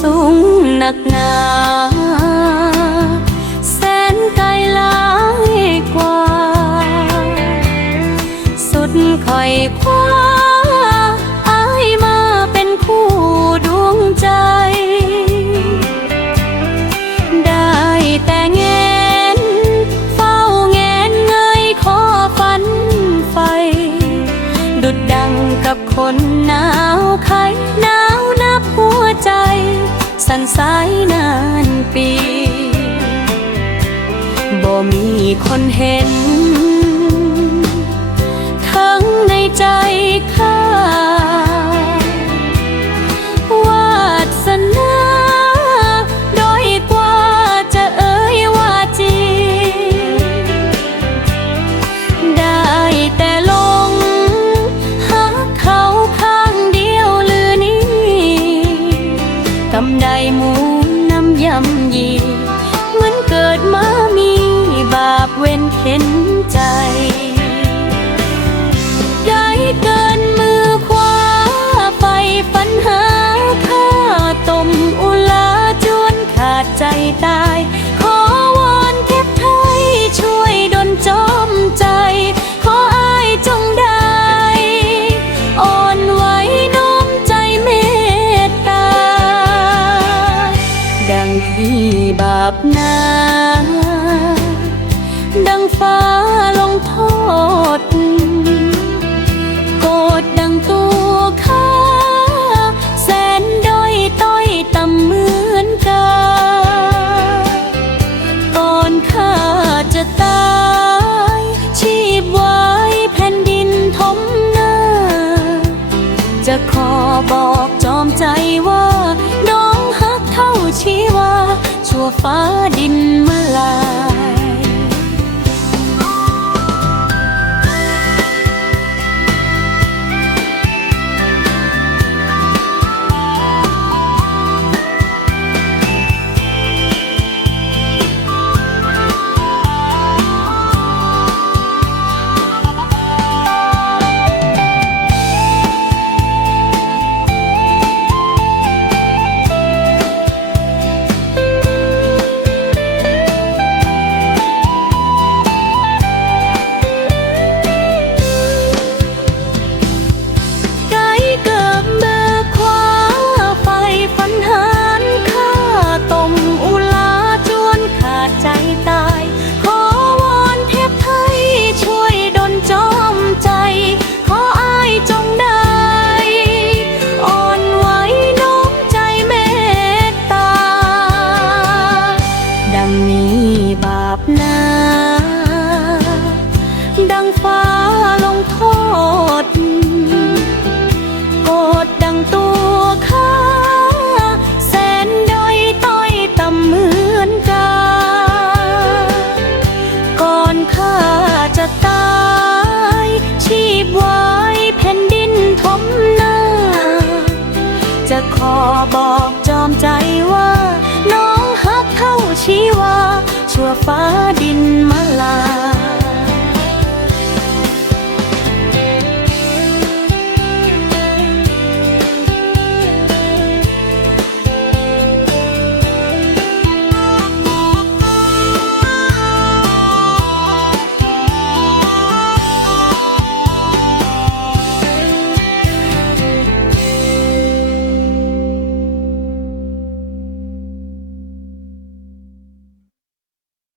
สูงหนักหนาแสนไกลหลายกว่าสุดคอยคว้าอายมาเป็นคู่ดวงใจได้แต่แงนเฝ้าแงนเงยขอฝันไฟดุดดังกับคนหนาวไข้หนาวนับหัวใจสั่นสายนานปีบ่มีคนเห็นทั้งในใจข้าวาสนาด้อยกว่าจะเอ่ยว่าจริงได้แต่ลงหาเขาข้างเดียวลือนี้กำได้หมูน้ำยำยีเหมือนเกิดมามีบาปเว้นเข็นใจได้เกินมือขวาไปฝันหาข้าต้มอุลาจวนขาดใจตายขอวอนเทพไทยช่วยดลจอมใจขออ้ายจงได้อ่อนไหวน้อมใจเมตตาดังที่บาปนาดังฟ้าลงโทษโกรธดังตัวข้าแสนด้อยต้อยต่ำเหมือนกาก่อนข้าจะตายชีพไว้แผ่นดินทมหน้าจะขอบอกจอมใจว่าน้องฮักเท่าชีวาชั่วฟ้าดินมาลายดังฟ้าลงโทษโกรธดังตัวข้าแสนด้อยต้อยต่ำเหมือนกาก่อนข้าจะตายชีพไว้แผ่นดินทมหน้าจะขอบอกจอมใจว่าน้องฮักเท่าชีวาชั่วฟ้าดินมาลาย